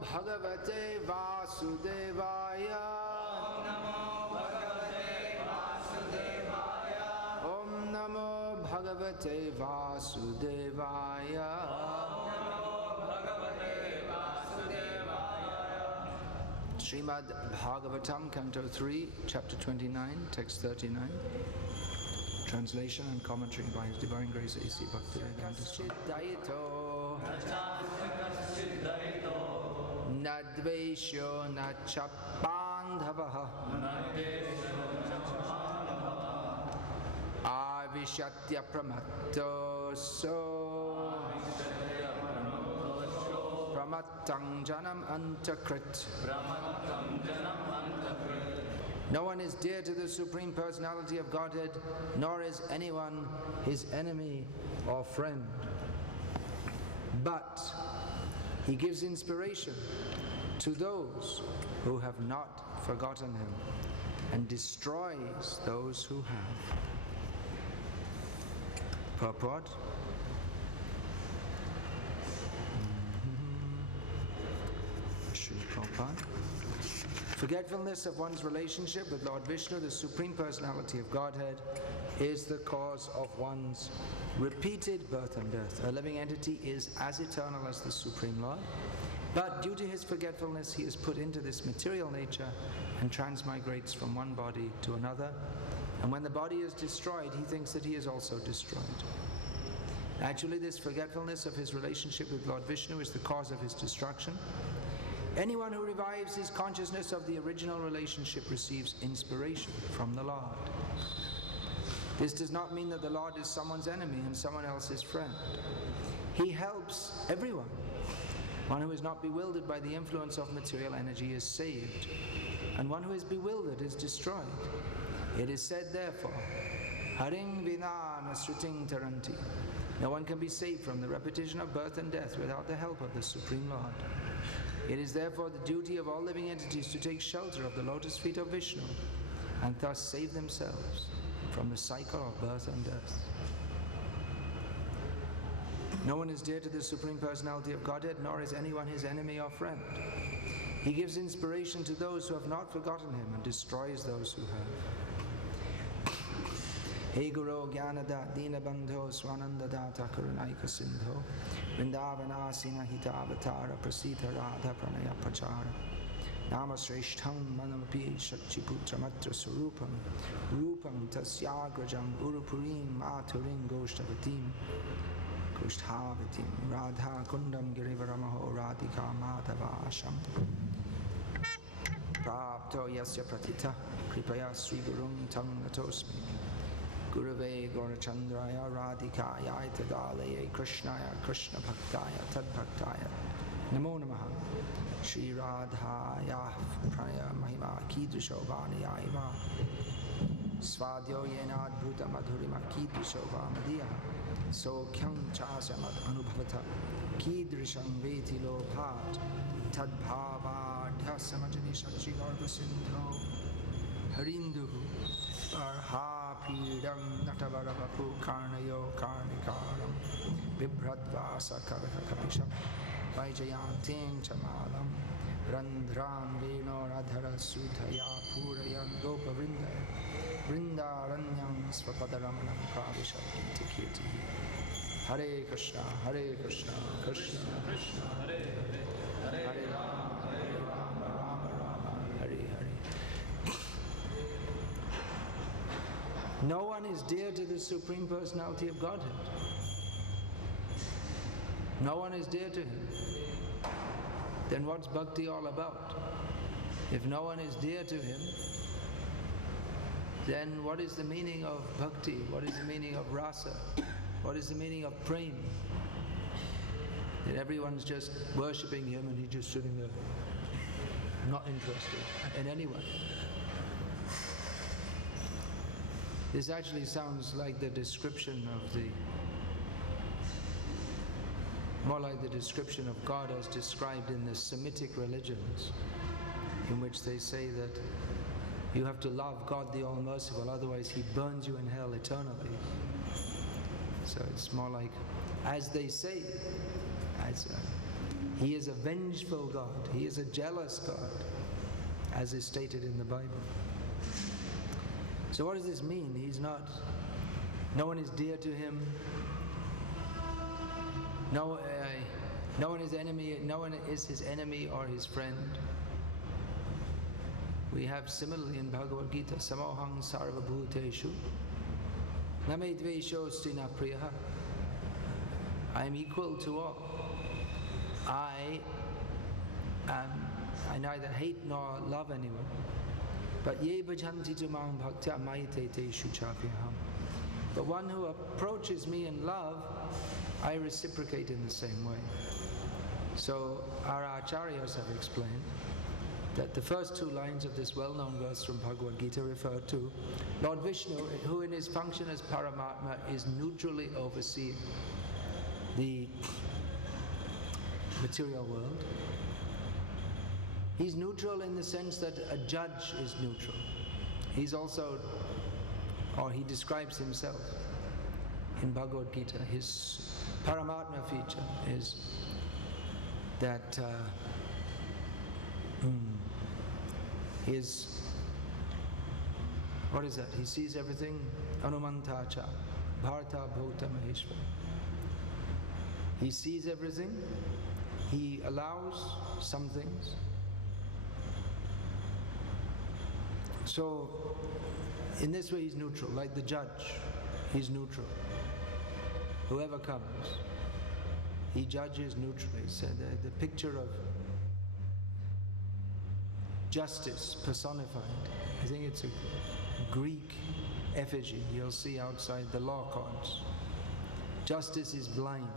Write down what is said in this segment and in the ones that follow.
Bhagavate Vasudevaya. Om Namo Bhagavate Vasudevaya. Srimad Bhagavatam, Canto 3, Chapter 29, Text 39. Translation and commentary by His Divine Grace A.C. Bhakti Vikasa Swami. Nadvesho nachapandhavaha avishatya pramattoso pramattam janam antakrit. No one is dear to the Supreme Personality of Godhead, nor is anyone his enemy or friend. But he gives inspiration to those who have not forgotten him and destroys those who have. Purport. Srila Prabhupada. Forgetfulness of one's relationship with Lord Vishnu, the Supreme Personality of Godhead, is the cause of one's repeated birth and death. A living entity is as eternal as the Supreme Lord, but due to his forgetfulness, he is put into this material nature and transmigrates from one body to another. And when the body is destroyed, he thinks that he is also destroyed. Actually, this forgetfulness of his relationship with Lord Vishnu is the cause of his destruction. Anyone who revives his consciousness of the original relationship receives inspiration from the Lord. This does not mean that the Lord is someone's enemy and someone else's friend. He helps everyone. One who is not bewildered by the influence of material energy is saved, and one who is bewildered is destroyed. It is said, therefore, Haring Vinana Sriting Taranti. No one can be saved from the repetition of birth and death without the help of the Supreme Lord. It is therefore the duty of all living entities to take shelter of the lotus feet of Vishnu and thus save themselves from the cycle of birth and death. No one is dear to the Supreme Personality of Godhead, nor is anyone his enemy or friend. He gives inspiration to those who have not forgotten him and destroys those who have. Hey Guru Jnanada Dina Bandho Swananda Data Karunaika Sindho Vrindavanasina Hita Avatara Prasita Radha Pranaya Prachara Nama Sreshtham Manamapi Shachiputra Matra Surupam Rupam Tasyagrajam Urupurim Maturim Goshtavatim Goshtavatim Radha Kundam Girivaramaho Radhika Madhavasham Prapto Yasya Pratita Kripaya Sri Gurum Tam Natosmi Gurave Gaurachandraya Radhikaya Tadalaye Krishnaya Krishna Bhaktaya Tadbhaktaya Namo Namaha Shri Radhaya Praya Mahima Kidrishovaniya Iva Svadyo Yenad Bhuta Madhurima Kidrishova Madhya Sokyam Chasamad Anubhavata Kidrisham Veti Lobhat Tadbhavadhya Samajani Shakshi Garba Sindho Harinduhu Arhapidam Natavaravapu Karnayo Karnikaram Vibhradvasa Karakakapisham Vaijayantin Chamalam Randram Veno Radhara Sudhaya Purayan Gopa Vrindaranyam Svapadaramnam Pravishat Intikiti. Hare Krishna, Krishna Krishna, Hare Hare, Hare Rama, Rama Rama, Hare Hare. No one is dear to the Supreme Personality of Godhead. No one is dear to him. Then what's bhakti all about? If no one is dear to him, then what is the meaning of bhakti? What is the meaning of rasa? What is the meaning of prema? That everyone's just worshipping him and he's just sitting there, not interested in anyone. This actually sounds like the description of more like the description of God as described in the Semitic religions, in which they say that you have to love God the All-Merciful, otherwise He burns you in hell eternally. So it's more like, as they say, He is a vengeful God. He is a jealous God, as is stated in the Bible. So what does this mean? No one is dear to him. No one is enemy. No one is his enemy or his friend. We have similarly in Bhagavad Gita, Samohang sarva bhuteshu name dveshosti na priyaha. I am equal to all. I neither hate nor love anyone. But ye bhajanti tu mam bhaktya mayate teshu chapyaham. But one who approaches me in love, I reciprocate in the same way. So our acharyas have explained that the first two lines of this well-known verse from Bhagavad Gita refer to Lord Vishnu, who in his function as Paramatma is neutrally overseeing the material world. He's neutral in the sense that a judge is neutral. He's also, or he describes himself in Bhagavad Gita, his Paramatma feature is that what is that? He sees everything. Anumantacha, Bharata Bhota Maheshwara. He sees everything. He allows some things. So, in this way he's neutral, like the judge. He's neutral. Whoever comes, he judges neutrally. So the picture of justice personified, I think it's a Greek effigy you'll see outside the law courts. Justice is blind.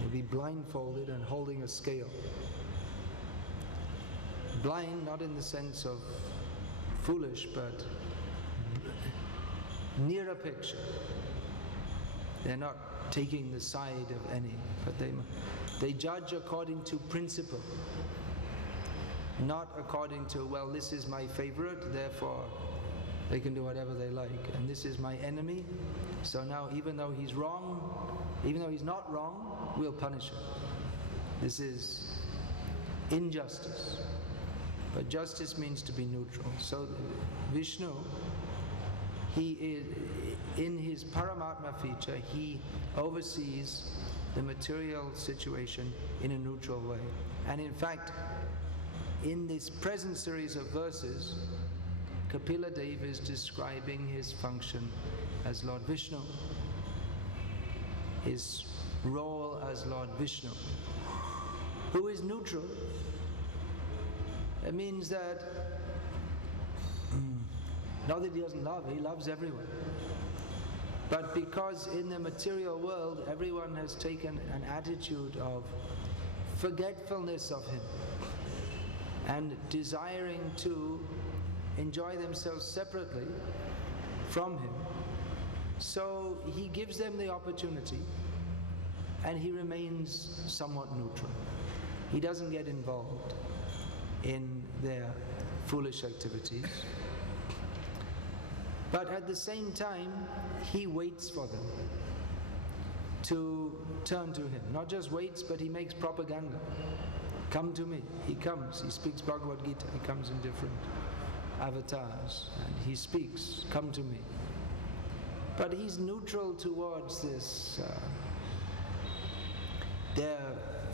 He'll be blindfolded and holding a scale. Blind not in the sense of foolish, but near a picture. They're not taking the side of any, but they judge according to principle, not according to, well, this is my favorite, therefore they can do whatever they like, and this is my enemy, so now even though he's wrong, even though he's not wrong, we'll punish him. This is injustice. But justice means to be neutral. So Vishnu, he is, in his Paramatma feature, he oversees the material situation in a neutral way. And in fact, in this present series of verses, Kapila Dev is describing his function as Lord Vishnu, his role as Lord Vishnu, who is neutral. It means that not that he doesn't love, he loves everyone. But because in the material world everyone has taken an attitude of forgetfulness of him and desiring to enjoy themselves separately from him, so he gives them the opportunity and he remains somewhat neutral. He doesn't get involved in their foolish activities. But at the same time, he waits for them to turn to him. Not just waits, but he makes propaganda. Come to me. He comes. He speaks Bhagavad Gita. He comes in different avatars. And he speaks, come to me. But he's neutral towards this, their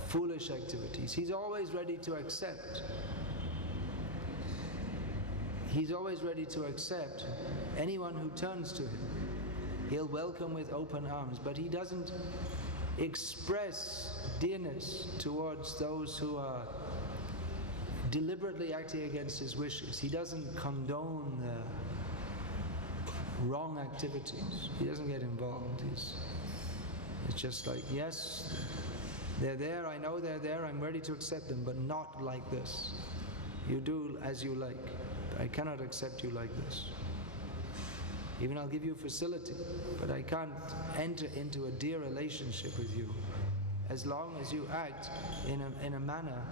foolish activities. He's always ready to accept. He's always ready to accept anyone who turns to him. He'll welcome with open arms, but he doesn't express dearness towards those who are deliberately acting against his wishes. He doesn't condone their wrong activities. He doesn't get involved. It's just like, yes, they're there, I know they're there, I'm ready to accept them, but not like this. You do as you like. I cannot accept you like this. Even I'll give you facility, but I can't enter into a dear relationship with you as long as you act in a manner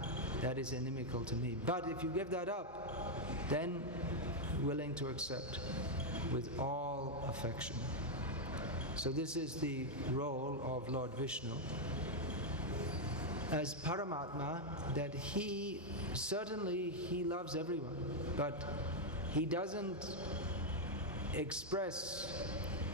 that is inimical to me. But if you give that up, then willing to accept with all affection. So this is the role of Lord Vishnu. as Paramatma, that he loves everyone, but he doesn't express,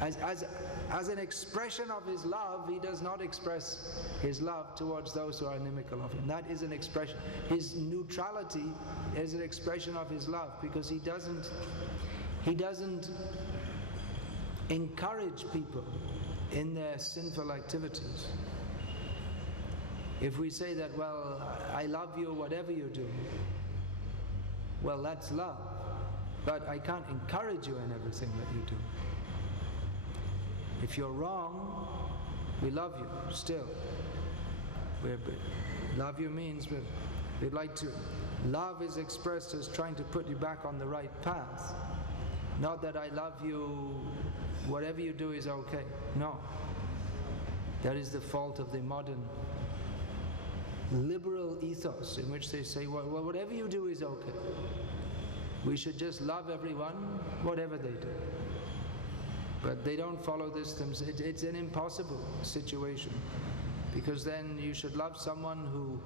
as an expression of his love, he does not express his love towards those who are inimical of him. That is an expression. His neutrality is an expression of his love, because he doesn't encourage people in their sinful activities. If we say that, well, I love you whatever you do, well, that's love. But I can't encourage you in everything that you do. If you're wrong, we love you still. Love you means we'd like to. Love is expressed as trying to put you back on the right path. Not that I love you, whatever you do is okay. No. That is the fault of the modern liberal ethos, in which they say, well, whatever you do is okay. We should just love everyone, whatever they do. But they don't follow this themselves. It's an impossible situation, because then you should love someone who,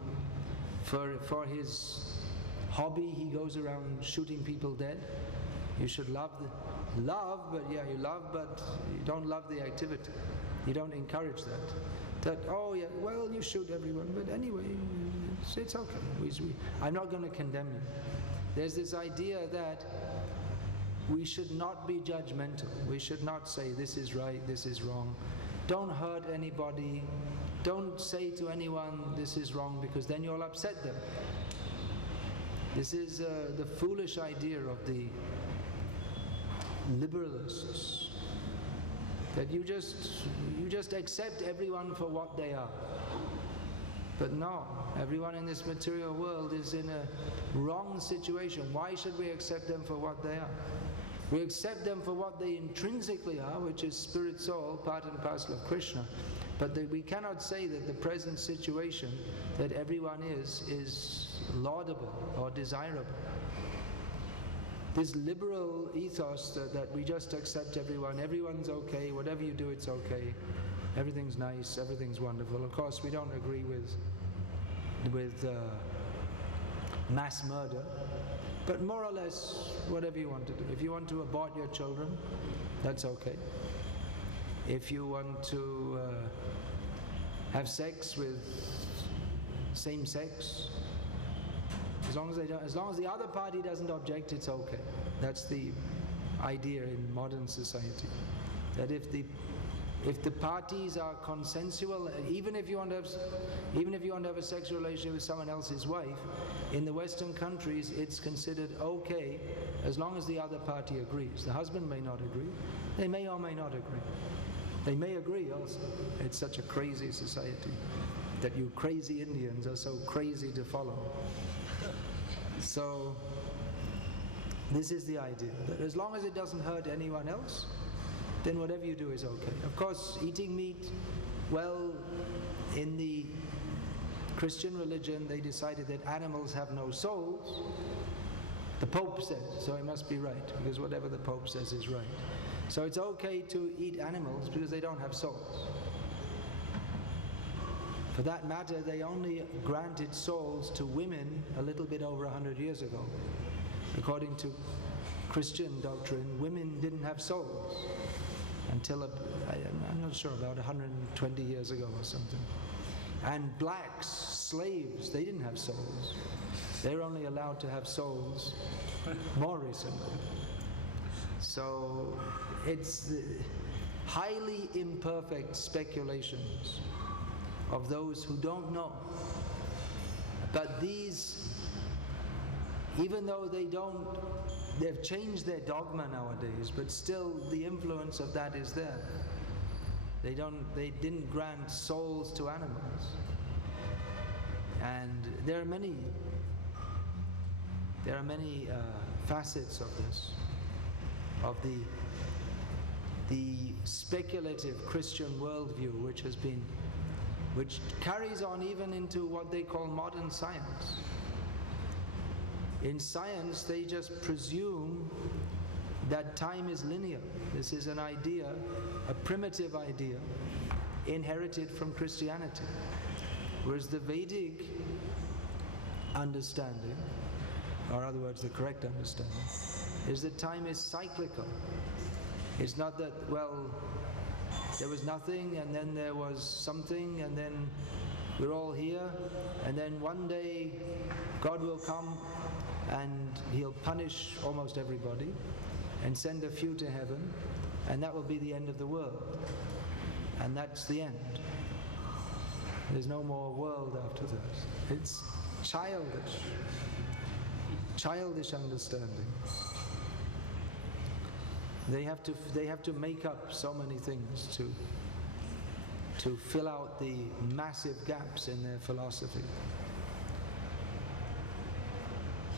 for his hobby, he goes around shooting people dead. You should love, you love, but you don't love the activity. You don't encourage that, oh yeah, well, you shoot everyone, but anyway, it's okay. I'm not going to condemn you. There's this idea that we should not be judgmental. We should not say this is right, this is wrong. Don't hurt anybody. Don't say to anyone this is wrong, because then you'll upset them. This is the foolish idea of the liberalists, that you just accept everyone for what they are. But no, everyone in this material world is in a wrong situation. Why should we accept them for what they are? We accept them for what they intrinsically are, which is spirit, soul, part and parcel of Krishna. But we cannot say that the present situation that everyone is laudable or desirable. This liberal ethos that we just accept everyone's okay, whatever you do it's okay, everything's nice, everything's wonderful. Of course we don't agree with mass murder, but more or less whatever you want to do. If you want to abort your children, that's okay. If you want to have sex with same sex, as long as the other party doesn't object, it's okay. That's the idea in modern society. That if the parties are consensual, even if you want to have a sexual relationship with someone else's wife, in the Western countries it's considered okay as long as the other party agrees. The husband may not agree. They may or may not agree. They may agree also. It's such a crazy society that you crazy Indians are so crazy to follow. So this is the idea, that as long as it doesn't hurt anyone else, then whatever you do is okay. Of course, eating meat, well, in the Christian religion they decided that animals have no souls. The Pope said, so it must be right, because whatever the Pope says is right. So it's okay to eat animals because they don't have souls. For that matter, they only granted souls to women a little bit over 100 years ago. According to Christian doctrine, women didn't have souls until, I'm not sure, about 120 years ago or something. And blacks, slaves, they didn't have souls. They were only allowed to have souls more recently. So it's the highly imperfect speculations of those who don't know. But these, even though they've changed their dogma nowadays, but still the influence of that is there. They didn't grant souls to animals. And there are many facets of this, of the speculative Christian worldview which carries on even into what they call modern science. In science, they just presume that time is linear. This is an idea, a primitive idea, inherited from Christianity. Whereas the Vedic understanding, or in other words, the correct understanding, is that time is cyclical. It's not that, well, there was nothing and then there was something and then we're all here and then one day God will come and He'll punish almost everybody and send a few to heaven, and that will be the end of the world. And that's the end. There's no more world after that. It's childish understanding. They have to make up so many things to fill out the massive gaps in their philosophy.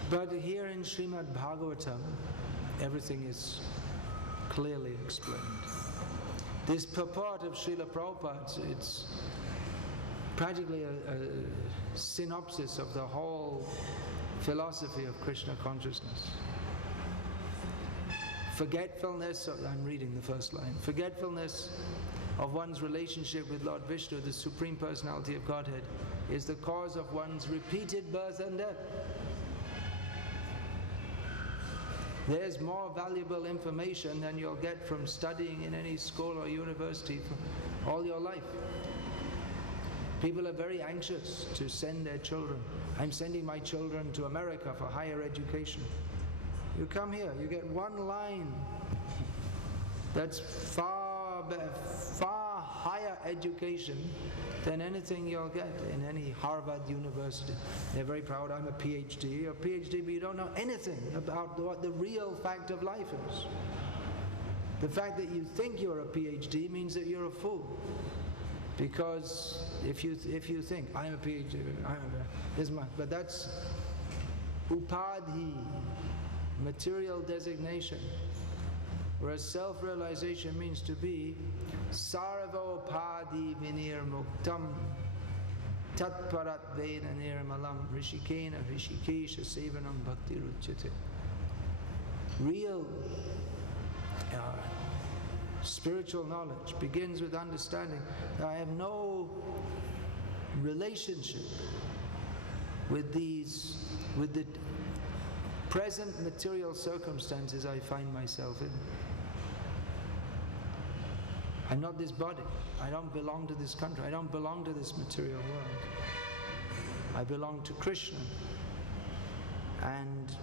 But here in Srimad Bhagavatam, everything is clearly explained. This purport of Srila Prabhupada, it's practically a synopsis of the whole philosophy of Krishna consciousness. Forgetfulness, I'm reading the first line, forgetfulness of one's relationship with Lord Vishnu, the Supreme Personality of Godhead, is the cause of one's repeated birth and death. There's more valuable information than you'll get from studying in any school or university for all your life. People are very anxious to send their children. I'm sending my children to America for higher education. You come here, you get one line that's far higher education than anything you'll get in any Harvard University. They're very proud, I'm a PhD. You're a PhD, but you don't know anything about what the real fact of life is. The fact that you think you're a PhD means that you're a fool. Because if you think, I'm a PhD, but that's upadhi, material designation. Whereas self-realization means to be sarvopadi vinir muktam tatparat veda nirmalam rishikena rishikesha sevanam bhakti ruchyate. Real spiritual knowledge begins with understanding that I have no relationship with the present material circumstances I find myself in. I'm not this body. I don't belong to this country. I don't belong to this material world. I belong to Krishna. And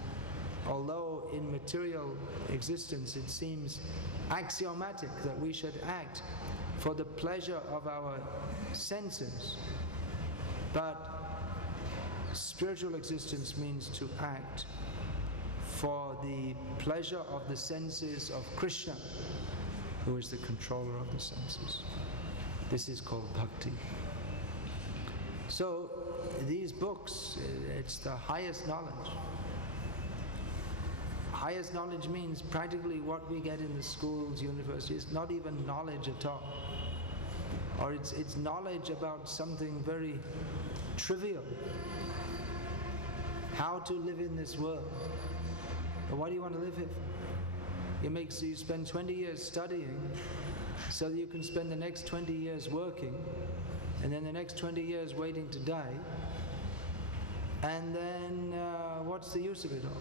although in material existence it seems axiomatic that we should act for the pleasure of our senses, but spiritual existence means to act for the pleasure of the senses of Krishna, who is the controller of the senses. This is called bhakti. So these books, it's the highest knowledge. Highest knowledge means practically what we get in the schools, universities, not even knowledge at all. Or it's knowledge about something very trivial. How to live in this world. But why do you want to live here? You spend 20 years studying so that you can spend the next 20 years working, and then the next 20 years waiting to die, and then what's the use of it all?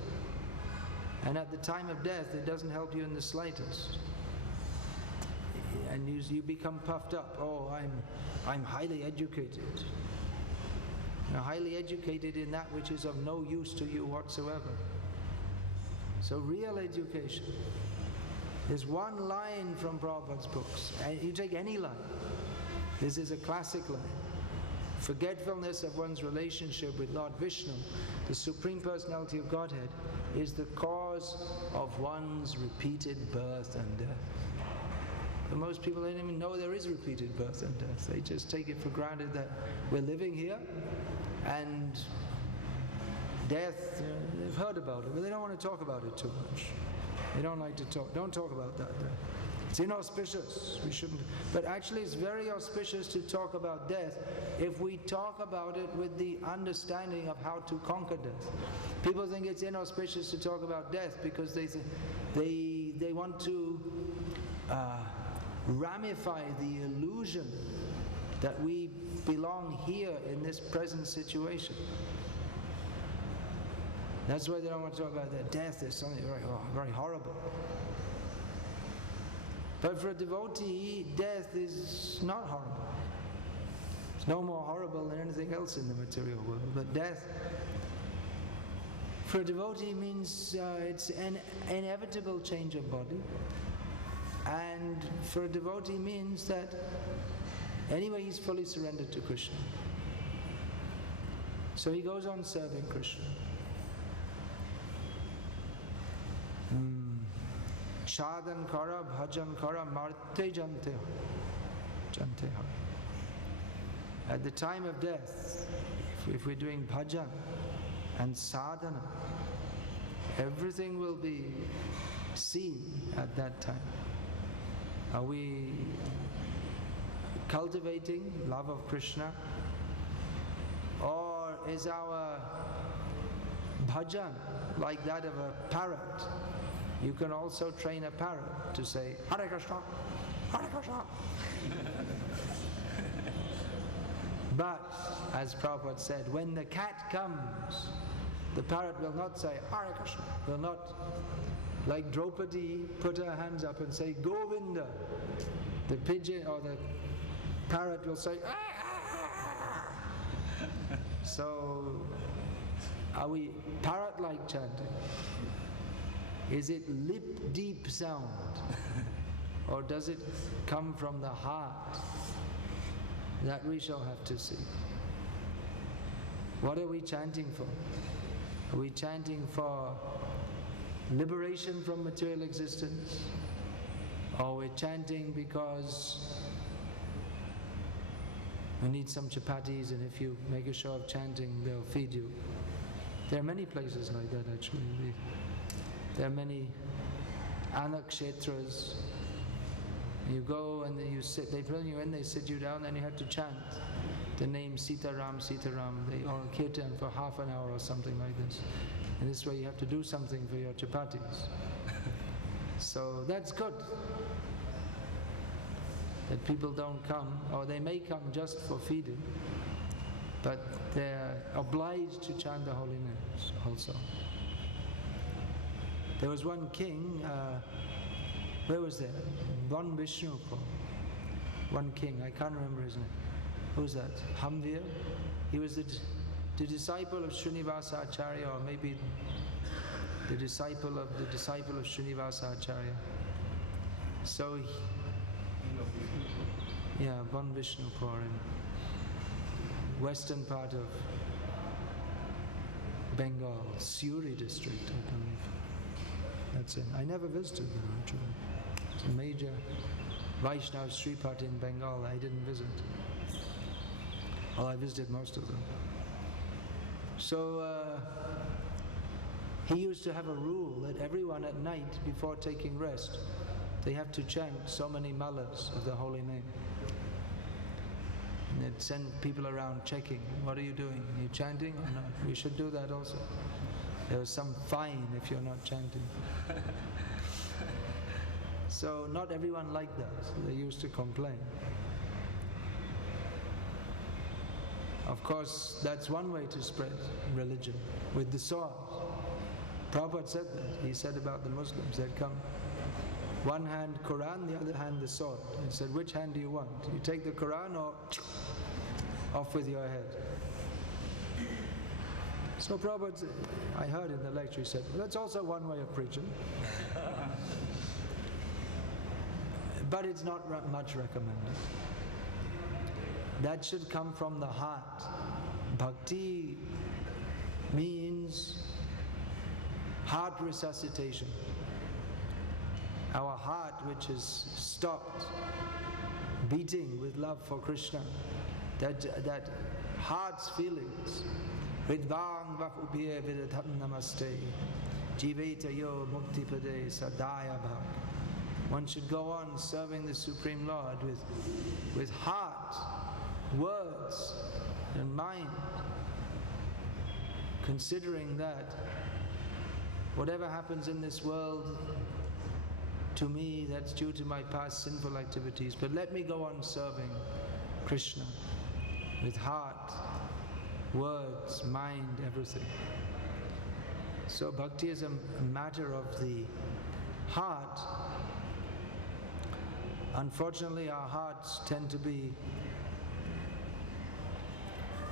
And at the time of death, it doesn't help you in the slightest. And you become puffed up. Oh, I'm highly educated. You're highly educated in that which is of no use to you whatsoever. So real education. There's one line from Prabhupada's books. And you take any line. This is a classic line. Forgetfulness of one's relationship with Lord Vishnu, the Supreme Personality of Godhead, is the cause of one's repeated birth and death. But most people don't even know there is repeated birth and death. They just take it for granted that we're living here and death, they've heard about it, but they don't want to talk about it too much. They don't like to talk. Don't talk about that. It's inauspicious. We shouldn't. But actually it's very auspicious to talk about death if we talk about it with the understanding of how to conquer death. People think it's inauspicious to talk about death because they want to ramify the illusion that we belong here in this present situation. That's why they don't want to talk about that death is something very, very horrible. But for a devotee, death is not horrible. It's no more horrible than anything else in the material world. But death, for a devotee, means it's an inevitable change of body. And for a devotee means that anyway he's fully surrendered to Krishna. So he goes on serving Krishna. Sadhan kara, bhajan kara, marte jante ha. At the time of death, if we're doing bhajan and sadhana, everything will be seen at that time. Are we cultivating love of Krishna? Or is our bhajan like that of a parrot? You can also train a parrot to say, Hare Krishna, Hare Krishna. But, as Prabhupada said, when the cat comes, the parrot will not say, Hare Krishna, will not, like Draupadi, put her hands up and say, Govinda. The pigeon or the parrot will say, So, are we parrot-like chanting? Is it lip-deep sound? Or does it come from the heart? That we shall have to see. What are we chanting for? Are we chanting for liberation from material existence? Or we're chanting because we need some chapatis, and if you make a show of chanting, they'll feed you. There are many places like that actually. There are many anakshetras. You go and then you sit, they bring you in, they sit you down, and you have to chant the name Sitaram, Sitaram. They all kirtan for half an hour or something like this. And this way you have to do something for your chapatis. So that's good. That people don't come, or they may come just for feeding, but they're obliged to chant the holy names also. There was one king, where was there? One Vishnu, one king, I can't remember his name. Who was that? Hamvir? He was the disciple of Srinivasa Acharya, or maybe the disciple of Srinivasa Acharya. So, one Vishnu in western part of Bengal, Suri district, I believe. That's it. I never visited there actually. It's a major Vaishnava Sripat in Bengal. I didn't visit. Well, I visited most of them. So he used to have a rule that everyone at night before taking rest, they have to chant so many malas of the holy name. And they'd send people around checking, what are you doing? Are you chanting or not? We should do that also. There was some fine if you're not chanting. So not everyone liked that. So they used to complain. Of course, that's one way to spread religion, with the sword. Prabhupada said that. He said about the Muslims, they'd come, one hand Quran, the other hand the sword. He said, which hand do you want? You take the Quran or off with your head? So Prabhupada, I heard in the lecture, he said, well, that's also one way of preaching. But it's not much recommended. That should come from the heart. Bhakti means heart resuscitation. Our heart, which is stopped beating with love for Krishna, that heart's feelings, Ridvang vapubhye vidatam namaste, jiveta yo muktipade sadaya bhav. One should go on serving the Supreme Lord with heart, words, and mind, considering that whatever happens in this world, to me, that's due to my past sinful activities. But let me go on serving Krishna with heart, words, mind, everything. So bhakti is a matter of the heart. Unfortunately, our hearts tend to be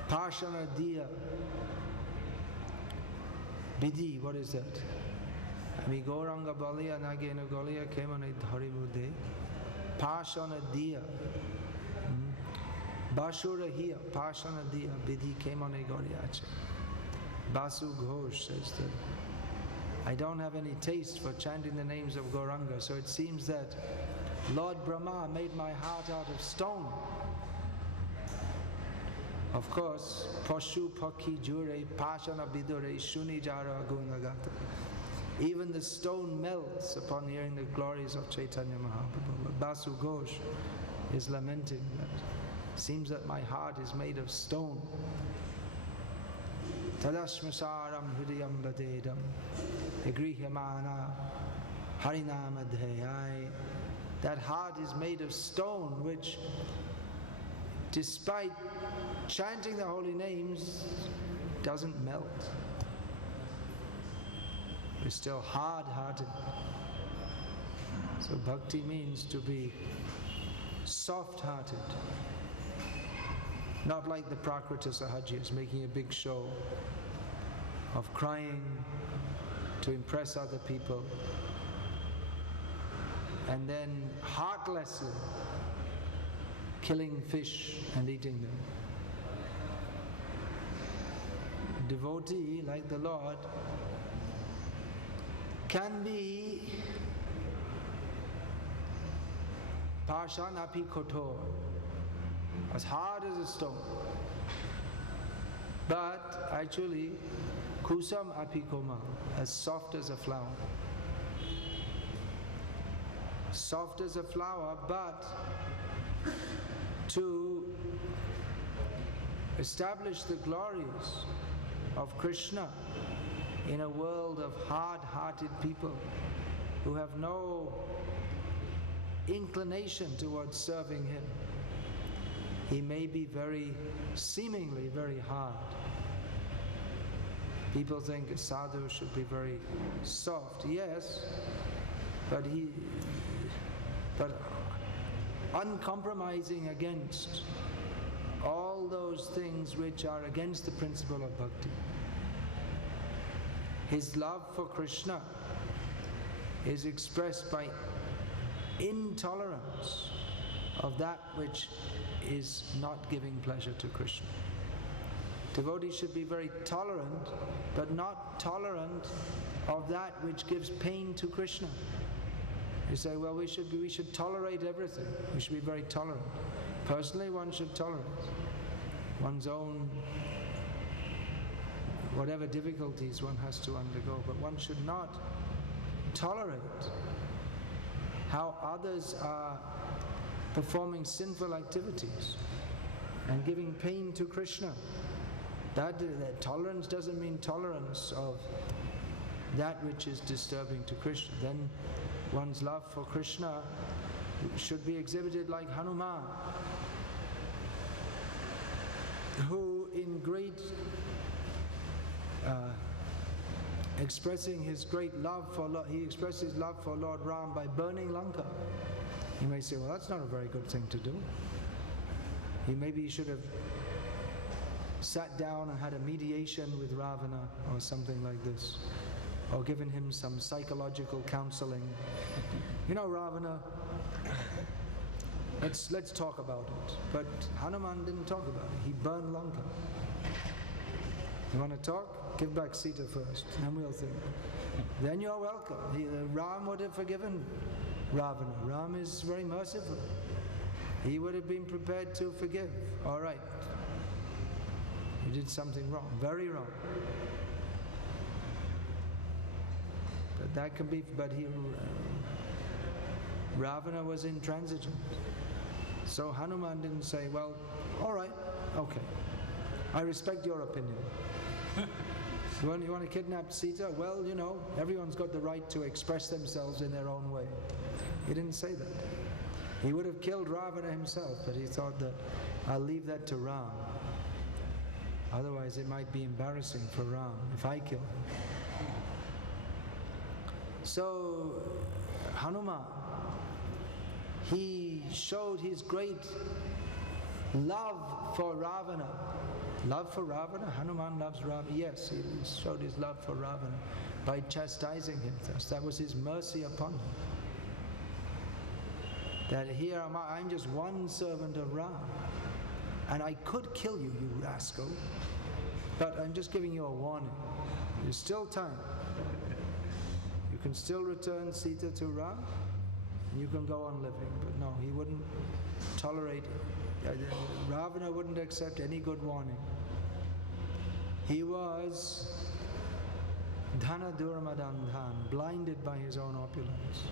Pashana Diya. Bidhi, what is that? Ami Gauranga Baliya Nagena Goliya Kemane Dhari Mudde. Pashana Diya. Basura Hiya, Pashana Diya, Bidhi Kemane Goriyache. Basu Ghosh says that I don't have any taste for chanting the names of Gauranga, so it seems that Lord Brahma made my heart out of stone. Of course, Pashu Pakhi Jure Pashana Bidure Shuni Jara Gunagata. Even the stone melts upon hearing the glories of Chaitanya Mahaprabhu. But Basu Ghosh is lamenting that it seems that my heart is made of stone. Tadashmasaram Hridayam Vadedam Egrihyamana Harinamadheyai. That heart is made of stone, which, despite chanting the holy names, doesn't melt. We're still hard-hearted. So bhakti means to be soft-hearted. Not like the Prakrita Sahajis, making a big show of crying to impress other people, and then heartlessly killing fish and eating them. A devotee, like the Lord, can be Pashan api kotor, as hard as a stone, but actually kusam api komal, as soft as a flower. Soft as a flower, but to establish the glories of Krishna in a world of hard-hearted people who have no inclination towards serving him. He may be seemingly very hard. People think a sadhu should be very soft. Yes, but uncompromising against all those things which are against the principle of bhakti. His love for Krishna is expressed by intolerance of that which is not giving pleasure to Krishna. Devotees should be very tolerant, but not tolerant of that which gives pain to Krishna. You say, well, we should tolerate everything. We should be very tolerant. Personally, one should tolerate one's own, whatever difficulties one has to undergo, but one should not tolerate how others are performing sinful activities and giving pain to Krishna. That tolerance doesn't mean tolerance of that which is disturbing to Krishna. Then one's love for Krishna should be exhibited like Hanuman, who in great expressing his great love for he expressed his love for Lord Ram by burning Lanka. You may say, well, that's not a very good thing to do. Maybe he should have sat down and had a mediation with Ravana or something like this, or given him some psychological counseling. You know, Ravana, let's talk about it. But Hanuman didn't talk about it. He burned Lanka. You want to talk? Give back Sita first, then we'll think. Then you're welcome. Ram would have forgiven Ravana. Ram is very merciful. He would have been prepared to forgive. All right. You did something wrong, very wrong. But that can be, Ravana was intransigent. So Hanuman didn't say, well, all right, okay, I respect your opinion. You want to kidnap Sita? Well, you know, everyone's got the right to express themselves in their own way. He didn't say that. He would have killed Ravana himself, but he thought that I'll leave that to Ram. Otherwise it might be embarrassing for Ram if I kill him. So Hanuman, he showed his great love for Ravana. Love for Ravana? Hanuman loves Ravana. Yes, he showed his love for Ravana by chastising him thus. That was his mercy upon him. That here am I, I'm just one servant of Ram. And I could kill you, you rascal. But I'm just giving you a warning. There's still time. You can still return Sita to Ram, and you can go on living. But no, he wouldn't tolerate it. Ravana wouldn't accept any good warning. He was dhana durmadandhan, blinded by his own opulence.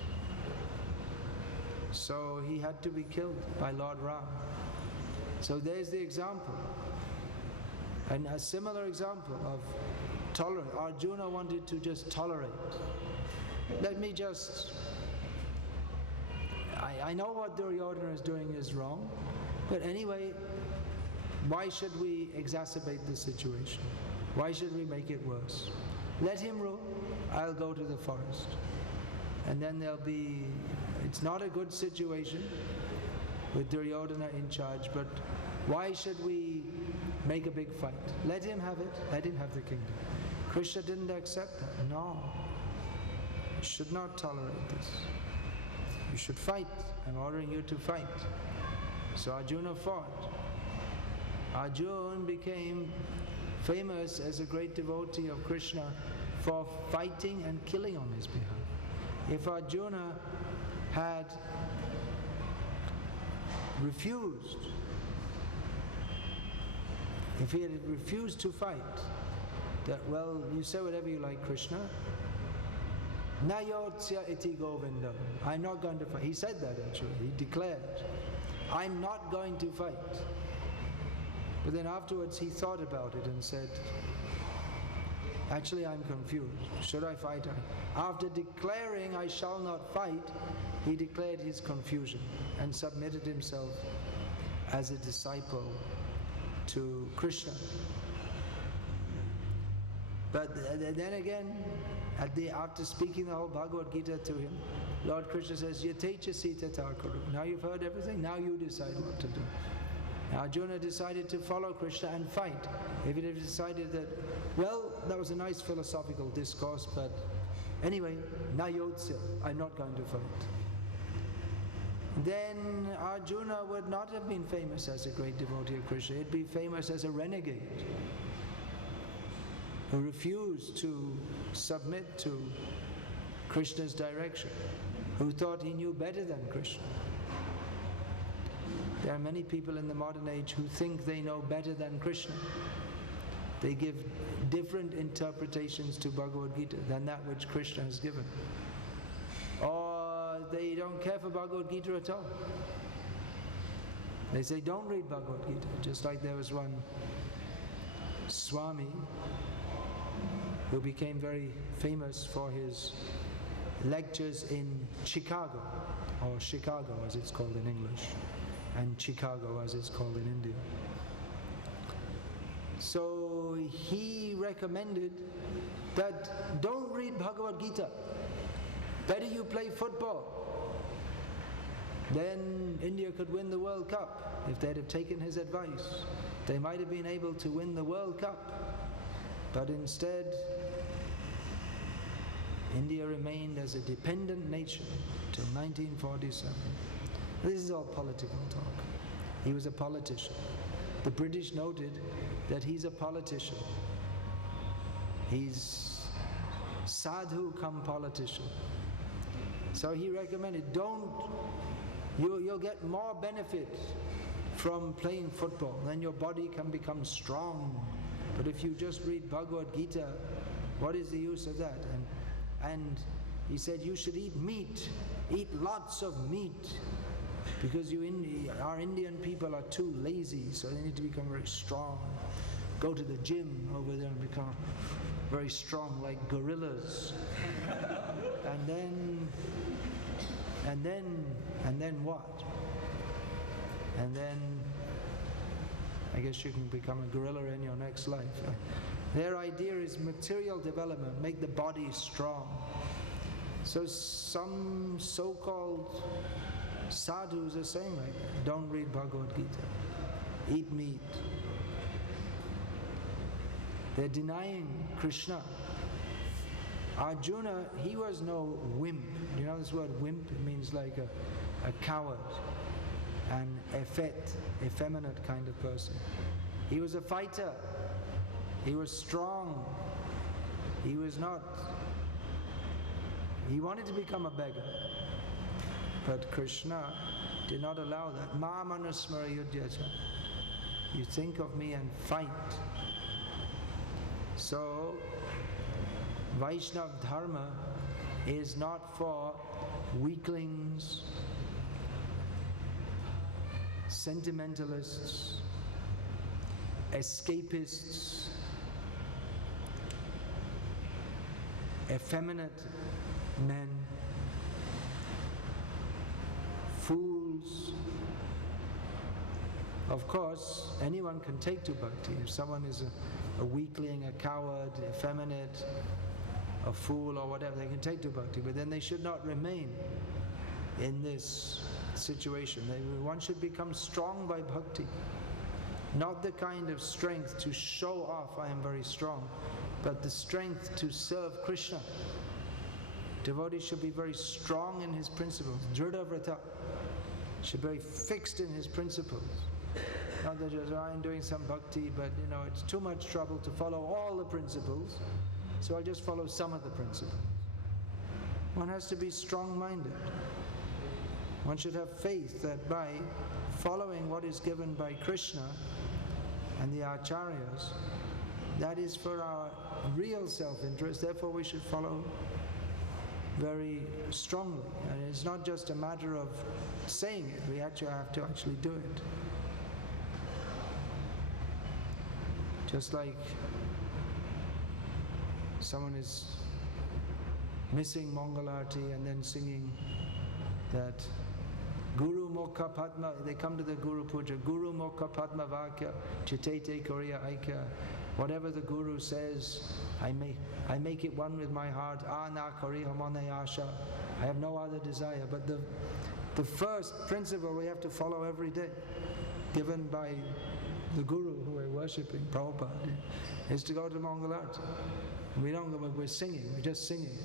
So he had to be killed by Lord Ram. So there's the example. And a similar example of tolerance. Arjuna wanted to just tolerate. Let me just... I know what Duryodhana is doing is wrong, but anyway, why should we exacerbate the situation? Why should we make it worse? Let him rule. I'll go to the forest. And then there'll be... It's not a good situation with Duryodhana in charge, but why should we make a big fight? Let him have it. Let him have the kingdom. Krishna didn't accept that. No. You should not tolerate this. You should fight. I'm ordering you to fight. So Arjuna fought. Arjuna became famous as a great devotee of Krishna for fighting and killing on his behalf. If Arjuna had refused, if he had refused to fight, that, well, you say whatever you like, Krishna, Nayotsya iti govindam, I'm not going to fight. He said that actually, he declared, I'm not going to fight. But then afterwards he thought about it and said, actually I'm confused, should I fight? After declaring I shall not fight, he declared his confusion and submitted himself as a disciple to Krishna. But then again, after speaking the whole Bhagavad Gita to him, Lord Krishna says, Yatecha Sita Takuru. Now you've heard everything, now you decide what to do. Now Arjuna decided to follow Krishna and fight. If he had decided that, well, that was a nice philosophical discourse, but anyway, Nayotsya, I'm not going to fight. Then Arjuna would not have been famous as a great devotee of Krishna. He'd be famous as a renegade who refused to submit to Krishna's direction, who thought he knew better than Krishna. There are many people in the modern age who think they know better than Krishna. They give different interpretations to Bhagavad Gita than that which Krishna has given. Or they don't care for Bhagavad Gita at all. They say, don't read Bhagavad Gita. Just like there was one Swami who became very famous for his lectures in Chicago, or Chicago as it's called in English, and Chicago as it's called in India. So he recommended that don't read Bhagavad Gita. Better you play football. Then India could win the World Cup. If they'd have taken his advice, they might have been able to win the World Cup. But instead, India remained as a dependent nation till 1947. This is all political talk. He was a politician. The British noted that he's a politician. He's sadhu come politician. So he recommended, you'll get more benefit from playing football. Then your body can become strong. But if you just read Bhagavad Gita, what is the use of that? And he said you should eat meat, eat lots of meat, because our Indian people are too lazy, so they need to become very strong. Go to the gym over there and become very strong like gorillas. And then what? And I guess you can become a gorilla in your next life. Their idea is material development, make the body strong. So some so-called sadhus are saying like that. Don't read Bhagavad Gita. Eat meat. They're denying Krishna. Arjuna, he was no wimp. You know this word wimp? It means like a coward, an effeminate kind of person. He was a fighter. He was strong. He was not... He wanted to become a beggar. But Krishna did not allow that. Ma manusmara yudhyacha. You think of me and fight. So, Vaishnava Dharma is not for weaklings, sentimentalists, escapists, effeminate men, fools. Of course, anyone can take to bhakti. If someone is a weakling, a coward, effeminate, a fool or whatever, they can take to bhakti, but then they should not remain in this situation. One should become strong by bhakti. Not the kind of strength to show off, I am very strong, but the strength to serve Krishna. Devotee should be very strong in his principles. Dhrida vrata. Should be very fixed in his principles. Not that just, I'm doing some bhakti, but it's too much trouble to follow all the principles, so I'll just follow some of the principles. One has to be strong-minded. One should have faith that by following what is given by Krishna and the acharyas, that is for our real self-interest, therefore we should follow very strongly. And it's not just a matter of saying it, we actually have to do it. Just like someone is missing Mangalarti and then singing that Guru Mokha Padma, they come to the Guru Puja, Guru Mokha Padma Vakya, Chitete Korea Aikya, whatever the Guru says, I make it one with my heart, Ana Kariha Mane Asha, I have no other desire. But the first principle we have to follow every day, given by the Guru who we're worshipping, Prabhupada, is to go to Mangalarti. We don't go, we're singing, we're just singing.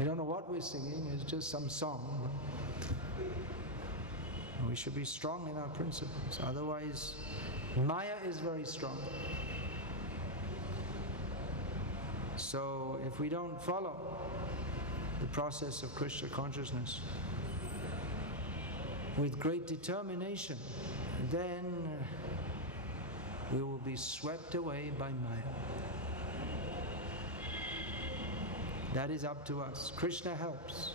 We don't know what we're singing, it's just some song. We should be strong in our principles, otherwise Maya is very strong. So if we don't follow the process of Krishna consciousness with great determination, then we will be swept away by Maya. That is up to us. Krishna helps.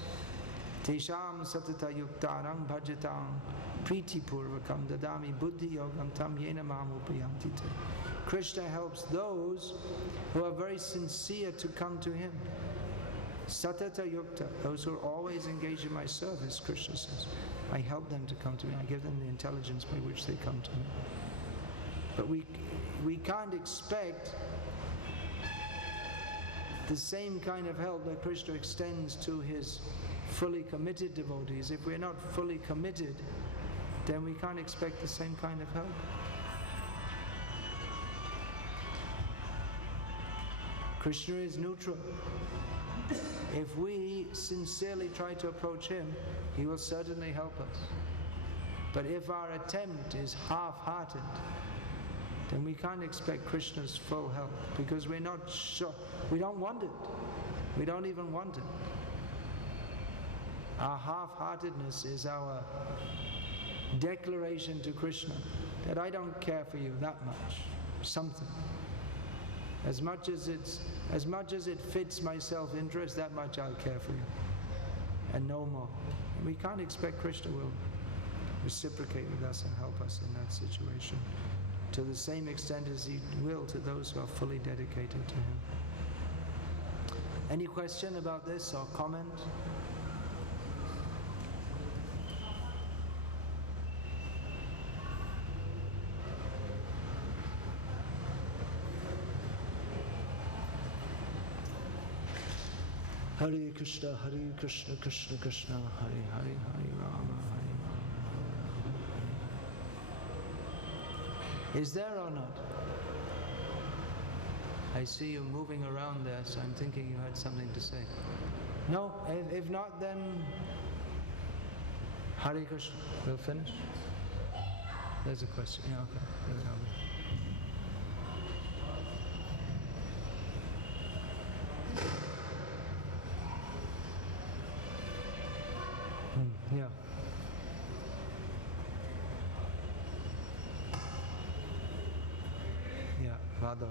Tesham satata yuktarang bhajatam priti purvakam dadami buddhi yogam tam yena mamupayantite. Krishna helps those who are very sincere to come to Him. Satata yukta, those who are always engaged in my service, Krishna says. I help them to come to me. I give them the intelligence by which they come to me. But we can't expect the same kind of help that Krishna extends to His fully committed devotees. If we're not fully committed, then we can't expect the same kind of help. Krishna is neutral. If we sincerely try to approach Him, He will certainly help us. But if our attempt is half-hearted, then we can't expect Krishna's full help, because we're not sure. We don't want it. We don't even want it. Our half-heartedness is our declaration to Krishna that I don't care for you that much. Something. As much as it fits my self-interest, that much I'll care for you. And no more. And we can't expect Krishna will reciprocate with us and help us in that situation to the same extent as He will to those who are fully dedicated to Him. Any question about this or comment? Hare Krishna, Krishna Krishna, Hare Hare, Hare Rama, Hare Rama. Is there or not? I see you moving around there, so I'm thinking you had something to say. No? If not, then Hare Krishna. We'll finish? There's a question. Yeah, okay. Yeah. Yeah, Radha.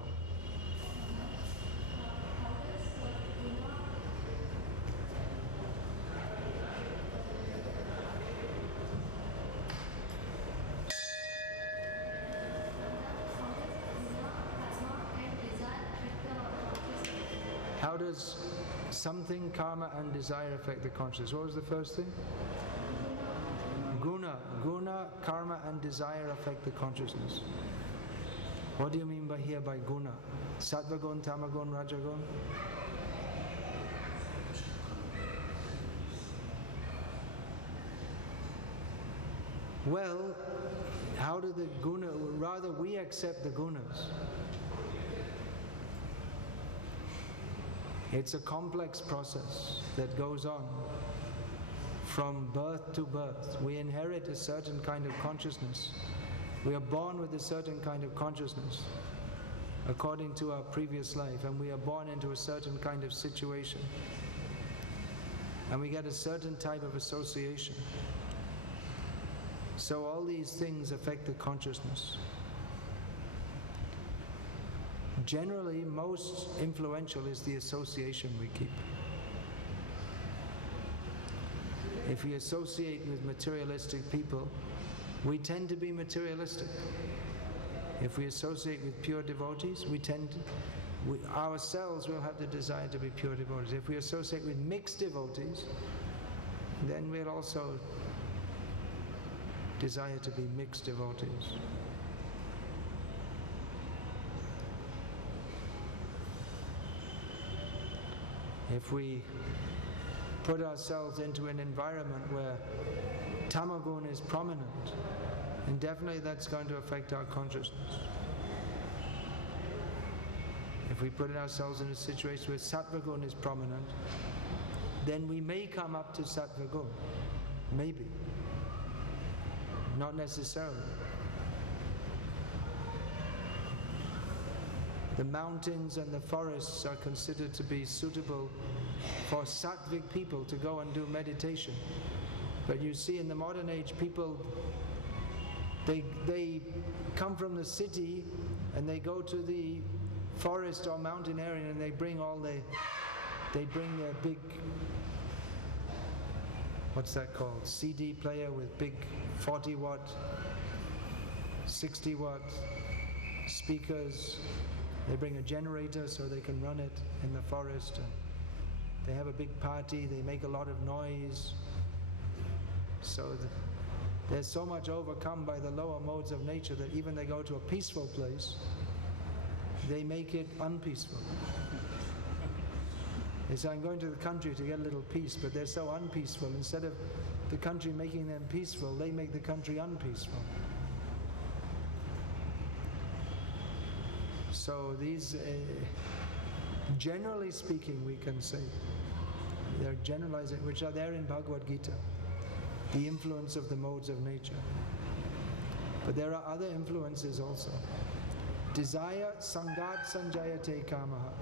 How does something, karma and desire affect the consciousness? What was the first thing? Guna. Guna, karma and desire affect the consciousness. What do you mean by here by guna? Sattvagun, tamagun, rajagun? Well, how do the guna, rather we accept the gunas. It's a complex process that goes on from birth to birth. We inherit a certain kind of consciousness. We are born with a certain kind of consciousness according to our previous life, and we are born into a certain kind of situation. And we get a certain type of association. So all these things affect the consciousness. Generally, most influential is the association we keep. If we associate with materialistic people, we tend to be materialistic. If we associate with pure devotees, ourselves will have the desire to be pure devotees. If we associate with mixed devotees, then we'll also desire to be mixed devotees. If we put ourselves into an environment where tamagun is prominent, then definitely that's going to affect our consciousness. If we put ourselves in a situation where sattvagun is prominent, then we may come up to sattvagun. Maybe. Not necessarily. The mountains and the forests are considered to be suitable for sattvic people to go and do meditation. But you see, in the modern age, people, they come from the city and they go to the forest or mountain area and they bring their big, what's that called? CD player with big 40 watt, 60 watt speakers. They bring a generator so they can run it in the forest. And they have a big party, they make a lot of noise. So they're so much overcome by the lower modes of nature that even they go to a peaceful place, they make it unpeaceful. They say, I'm going to the country to get a little peace, but they're so unpeaceful. Instead of the country making them peaceful, they make the country unpeaceful. So these, generally speaking, we can say, they're generalizing, which are there in Bhagavad Gita, the influence of the modes of nature. But there are other influences also. Desire, sangat sanjayate kamaha.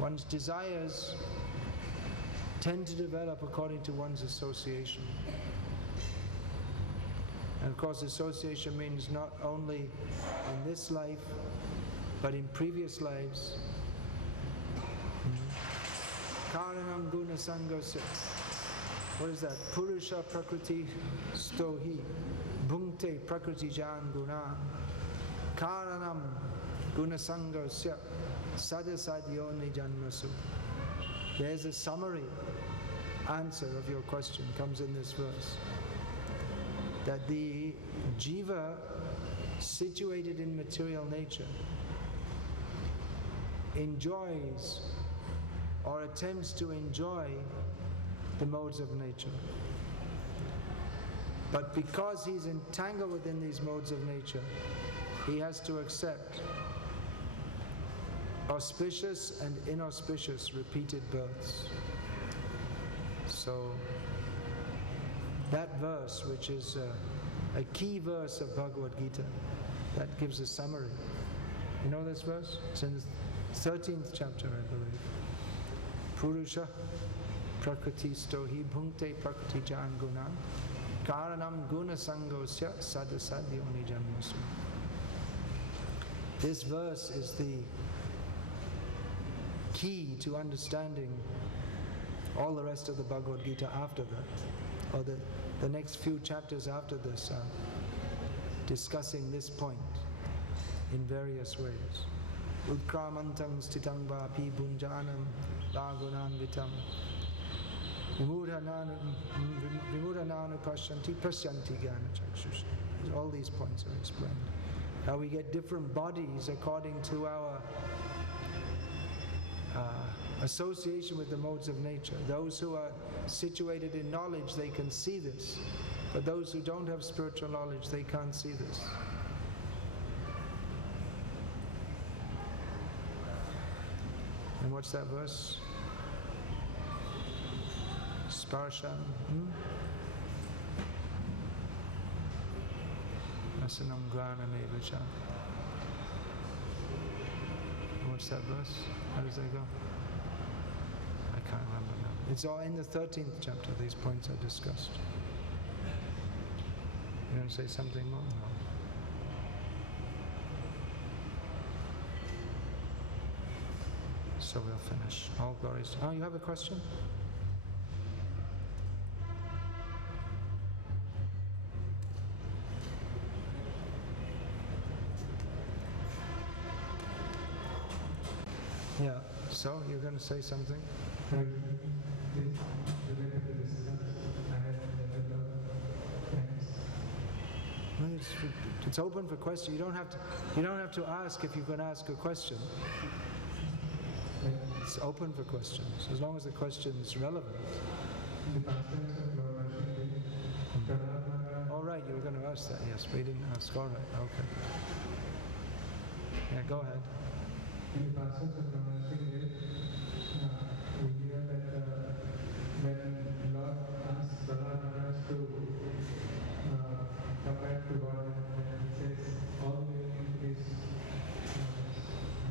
One's desires tend to develop according to one's association. And of course, association means not only in this life, but in previous lives. Karanam guna sangasya. What is that? Purusha prakriti stohi bhungte prakriti jan guna. Karanam guna sangasya sadasadyoni janmasu. There's a summary answer of your question, comes in this verse. That the jiva situated in material nature enjoys or attempts to enjoy the modes of nature. But because he's entangled within these modes of nature, he has to accept auspicious and inauspicious repeated births. So that verse, which is a key verse of Bhagavad Gita, that gives a summary. You know this verse? It's in the 13th chapter, I believe. Purusha prakritisto hi bhunkte prakriti jan gunan karanam guna sangosya sadasadyo nijamyasu. This verse is the key to understanding all the rest of the Bhagavad Gita after that, or the next few chapters after this are discussing this point in various ways. Udkramantam stitang vapi bunjanam lagunan vitam vimudhananu pasyanti prasyanti jnana chakshusha. All these points are explained. How we get different bodies according to our association with the modes of nature. Those who are situated in knowledge, they can see this. But those who don't have spiritual knowledge, they can't see this. And what's that verse? Sparsham. Asanam granam evacha. What's that verse? How does that go? I can't remember now. It's all in the 13th chapter, these points are discussed. You want to say something more? No. So we'll finish. All glories. Oh, you have a question? Yeah, so you're going to say something? No, it's open for question. You don't have to ask if you're going to ask a question. It's open for questions, as long as the question is relevant. All right, you were going to ask that, yes, but you didn't ask. All right, okay. Yeah, go ahead. In the process of monastic life, we hear that when Lord asks Prahlad Maharaj to come back to God, and he says, all the living entities,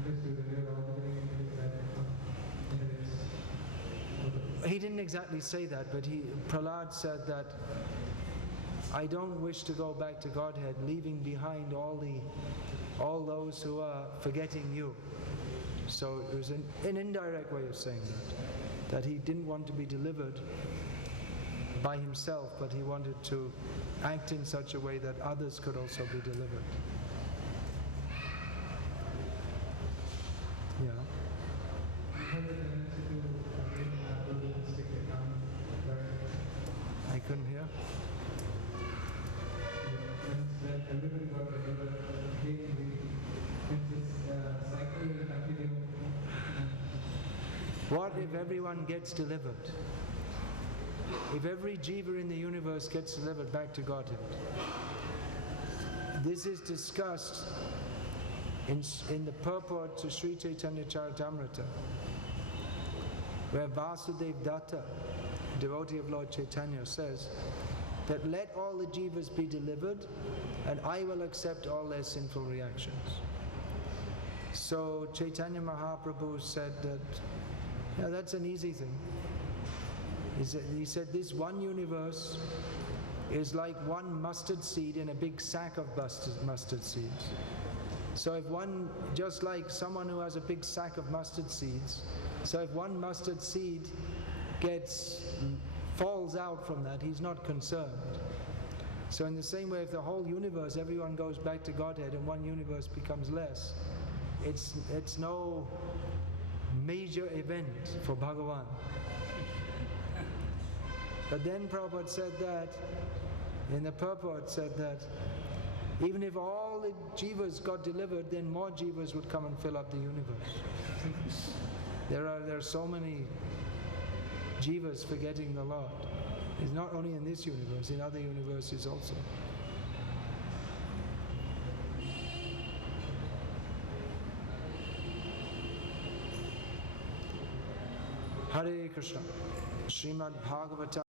unless you reveal all the living entities that He didn't exactly say that, but Prahlad said that, I don't wish to go back to Godhead, leaving behind all those who are forgetting you. So it was an indirect way of saying that he didn't want to be delivered by himself, but he wanted to act in such a way that others could also be delivered. Yeah. I couldn't hear. Everybody got delivered, this cycle will continue. What if everyone gets delivered? If every jiva in the universe gets delivered back to Godhead? This is discussed in the purport to Sri Chaitanya Charitamrita, where Vasudev Datta, devotee of Lord Chaitanya, says that let all the jivas be delivered and I will accept all their sinful reactions. So Chaitanya Mahaprabhu said that, yeah, that's an easy thing. He said this one universe is like one mustard seed in a big sack of mustard seeds. So if one, just like someone who has a big sack of mustard seeds, so if one mustard seed falls out from that, he's not concerned. So in the same way, if the whole universe, everyone goes back to Godhead and one universe becomes less, it's no major event for Bhagavan. But then Prabhupada said that, in the purport said that, even if all the jivas got delivered, then more jivas would come and fill up the universe. There are so many jivas forgetting the Lord. It's not only in this universe, in other universes also. Hare Krishna. Srimad Bhagavata